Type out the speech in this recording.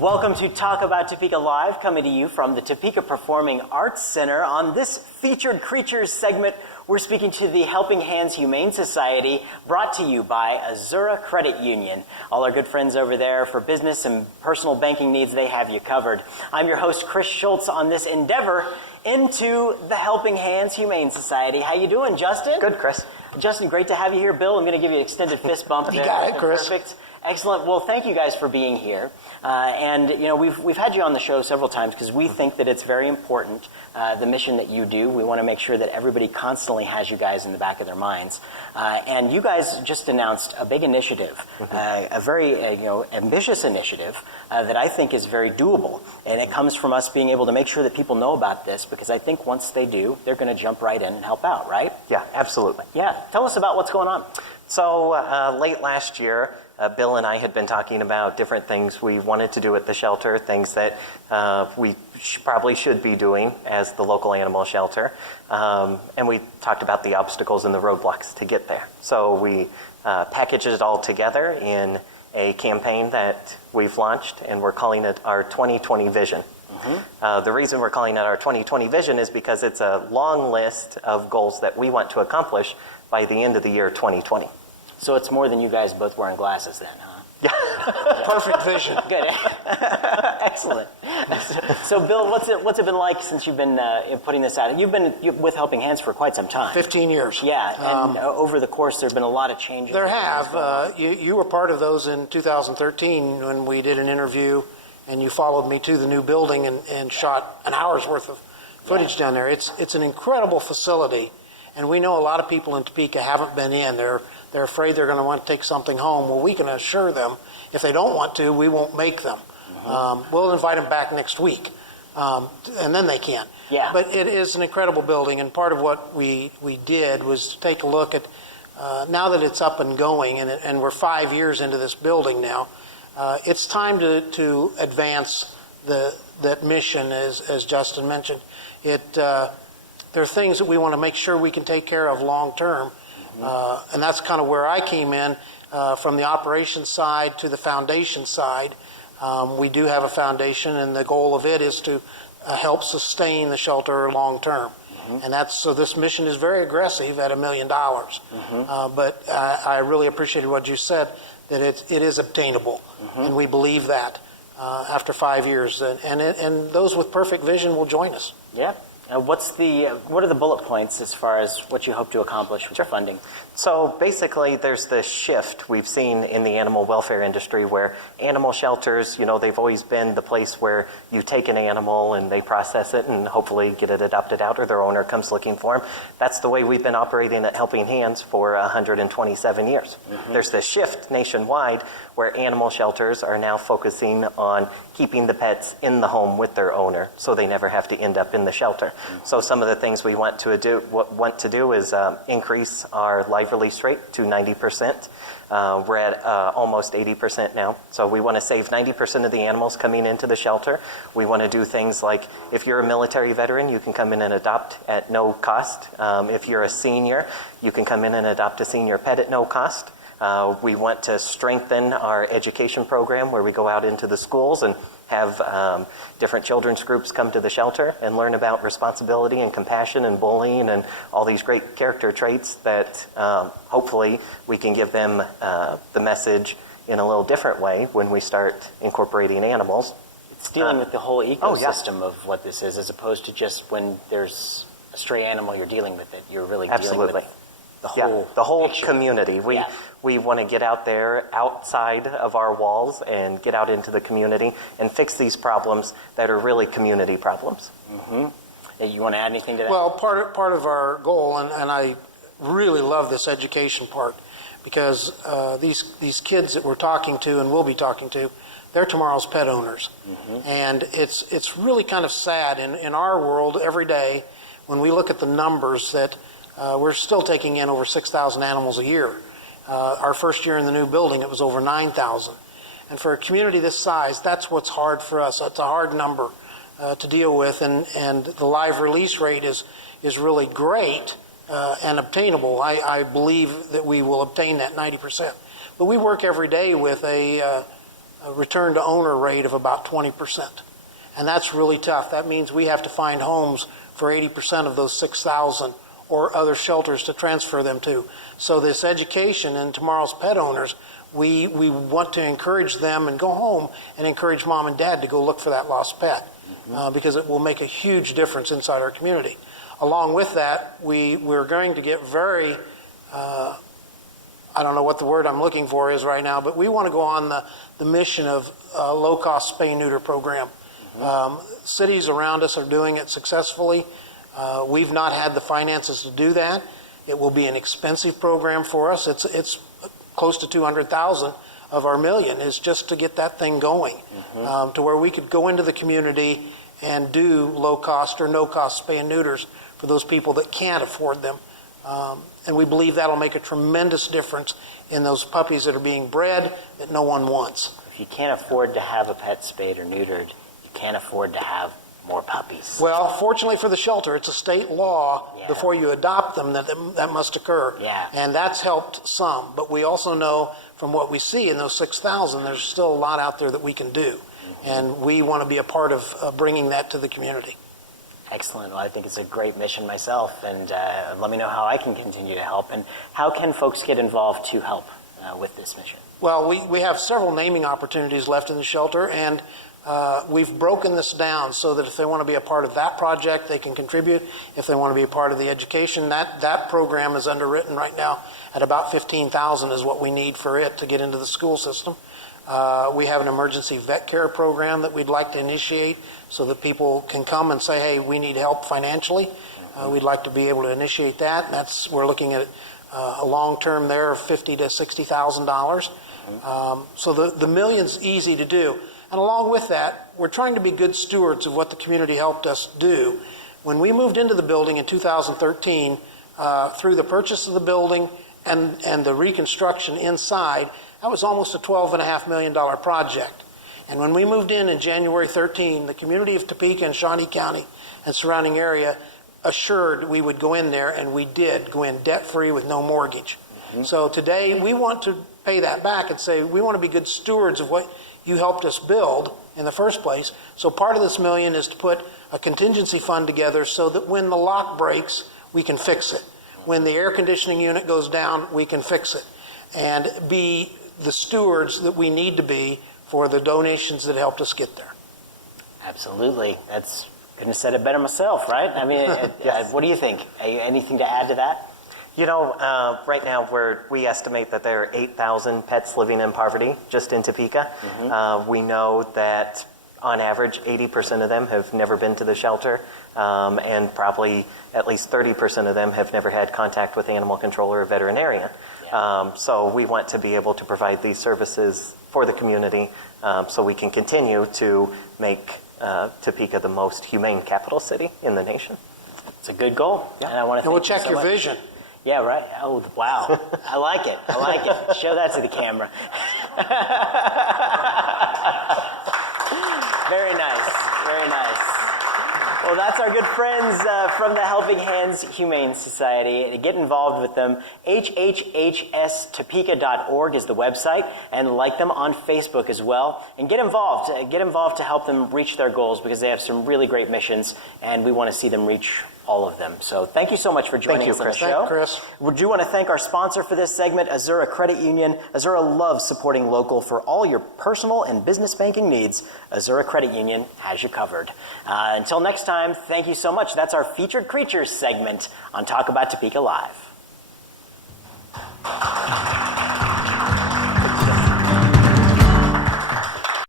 Welcome to Talk About Topeka Live, coming to you from the Topeka Performing Arts Center. On this Featured Creatures segment, we're speaking to the Helping Hands Humane Society, brought to you by Azura Credit Union. All our good friends over there, for business and personal banking needs, they have you covered. I'm your host, Chris Schultz, on this endeavor into the Helping Hands Humane Society. How you doing, Justin? Good, Chris. Justin, great to have you here. Bill, I'm going to give you an extended fist bump there. You got it, Chris. Perfect. Excellent. Well, thank you guys for being here. And you know, we've had you on the show several times because we think that it's very important, the mission that you do. We want to make sure that everybody constantly has you guys in the back of their minds. And you guys just announced a big initiative, a very ambitious initiative that I think is very doable. And it comes from us being able to make sure that people know about this, because I think once they do, they're going to jump right in and help out, right? Yeah, absolutely. Yeah. Tell us about what's going on. So late last year, Bill and I had been talking about different things we wanted to do at the shelter, things that we probably should be doing as the local animal shelter. And we talked about the obstacles and the roadblocks to get there. So we packaged it all together in a campaign that we've launched, and we're calling it our 2020 Vision. The reason we're calling it our 2020 Vision is because it's a long list of goals that we want to accomplish by the end of the year 2020. So it's more than you guys both wearing glasses then, huh? Yeah. Perfect vision. Good. Excellent. So, Bill, what's it been like since you've been putting this out? You've been with Helping Hands for quite some time. 15 years. Yeah, and over the course, there have been a lot of changes. There have. You were part of those in 2013 when we did an interview, and you followed me to the new building and shot an hour's worth of footage down there. It's an incredible facility, and we know a lot of people in Topeka haven't been in. They're afraid they're going to want to take something home. Well, we can assure them, if they don't want to, we won't make them. We'll invite them back next week, and then they can. Yeah. But it is an incredible building, and part of what we did was to take a look at, now that it's up and going, and we're 5 years into this building now, it's time to advance that mission, as Justin mentioned. There are things that we want to make sure we can take care of long term. And that's kind of where I came in, from the operations side to the foundation side. We do have a foundation, and the goal of it is to help sustain the shelter long term. And so this mission is very aggressive at $1 million. But I really appreciated what you said, that it is obtainable, and we believe that after 5 years. And those with perfect vision will join us. Yeah. What are the bullet points as far as what you hope to accomplish with your funding? So basically, there's this shift we've seen in the animal welfare industry where animal shelters, they've always been the place where you take an animal and they process it and hopefully get it adopted out, or their owner comes looking for them. That's the way we've been operating at Helping Hands for 127 years. There's this shift nationwide where animal shelters are now focusing on keeping the pets in the home with their owner, so they never have to end up in the shelter. So some of the things we want to do is increase our live release rate to 90%. We're at almost 80% now. So we want to save 90% of the animals coming into the shelter. We want to do things like, if you're a military veteran, you can come in and adopt at no cost. If you're a senior, you can come in and adopt a senior pet at no cost. We want to strengthen our education program, where we go out into the schools and have different children's groups come to the shelter and learn about responsibility and compassion and bullying and all these great character traits that hopefully we can give them the message in a little different way when we start incorporating animals. It's dealing with the whole ecosystem of what this is, as opposed to just when there's a stray animal, you're dealing with it. You're really dealing with the whole picture. Community. We want to get out there outside of our walls and get out into the community and fix these problems that are really community problems. You want to add anything to that? Well, part of our goal, and I really love this education part, because these kids that we're talking to and will be talking to, they're tomorrow's pet owners. And it's really kind of sad in our world every day when we look at the numbers that we're still taking in over 6,000 animals a year. Our first year in the new building, it was over 9,000. And for a community this size, that's what's hard for us. It's a hard number to deal with, and the live release rate is really great and obtainable. I believe that we will obtain that 90%. But we work every day with a return to owner rate of about 20%. And that's really tough. That means we have to find homes for 80% of those 6,000 or other shelters to transfer them to. So this education and tomorrow's pet owners, we want to encourage them and go home and encourage mom and dad to go look for that lost pet because it will make a huge difference inside our community. Along with that, we're going to get very, I don't know what the word I'm looking for is right now, but we want to go on the mission of low-cost spay-neuter program. Cities around us are doing it successfully. We've not had the finances to do that. It will be an expensive program for us. It's close to 200,000 of our million is just to get that thing going, to where we could go into the community and do low-cost or no-cost spay and neuters for those people that can't afford them. And we believe that'll make a tremendous difference in those puppies that are being bred that no one wants. If you can't afford to have a pet spayed or neutered, you can't afford to have more puppies. Well, fortunately for the shelter, it's a state law before you adopt them that must occur. Yeah. And that's helped some. But we also know from what we see in those 6,000, there's still a lot out there that we can do. And we want to be a part of bringing that to the community. Excellent. Well, I think it's a great mission myself, and let me know how I can continue to help. And how can folks get involved to help with this mission? Well, we have several naming opportunities left in the shelter, and we've broken this down so that if they want to be a part of that project, they can contribute. If they want to be a part of the education, that program is underwritten right now at about $15,000 is what we need for it to get into the school system. We have an emergency vet care program that we'd like to initiate so that people can come and say, hey, we need help financially. We'd like to be able to initiate that. And we're looking at a long term there of $50,000 to $60,000. So the million's easy to do. And along with that, we're trying to be good stewards of what the community helped us do. When we moved into the building in 2013, through the purchase of the building and the reconstruction inside, that was almost a $12.5 million project. And when we moved in January 13, the community of Topeka and Shawnee County and surrounding area assured we would go in there, and we did go in debt-free with no mortgage. So today we want to pay that back and say we want to be good stewards of what you helped us build in the first place. So part of this million is to put a contingency fund together so that when the lock breaks, we can fix it. When the air conditioning unit goes down, we can fix it. And be the stewards that we need to be for the donations that helped us get there. Absolutely. Couldn't have said it better myself, right? I mean, Yes. What do you think? Anything to add to that? You know, right now we estimate that there are 8,000 pets living in poverty just in Topeka. We know that on average 80% of them have never been to the shelter, and probably at least 30% of them have never had contact with animal control or a veterinarian. So we want to be able to provide these services for the community so we can continue to make Topeka the most humane capital city in the nation. It's a good goal. Yeah. And I want to And we'll thank you check so your much. vision. Yeah, right. Oh, wow. I like it. I like it. Show that to the camera. Very nice. Very nice. Well, that's our good friends from the Helping Hands Humane Society. Get involved with them. hhhstopeka.org is the website, and like them on Facebook as well. And get involved. Get involved to help them reach their goals because they have some really great missions, and we want to see them reach all of them. So thank you so much for joining us on the show. Thank you, Chris. We do want to thank our sponsor for this segment, Azura Credit Union. Azura loves supporting local for all your personal and business banking needs. Azura Credit Union has you covered. Until next time, thank you so much. That's our Featured Creatures segment on Talk About Topeka Live.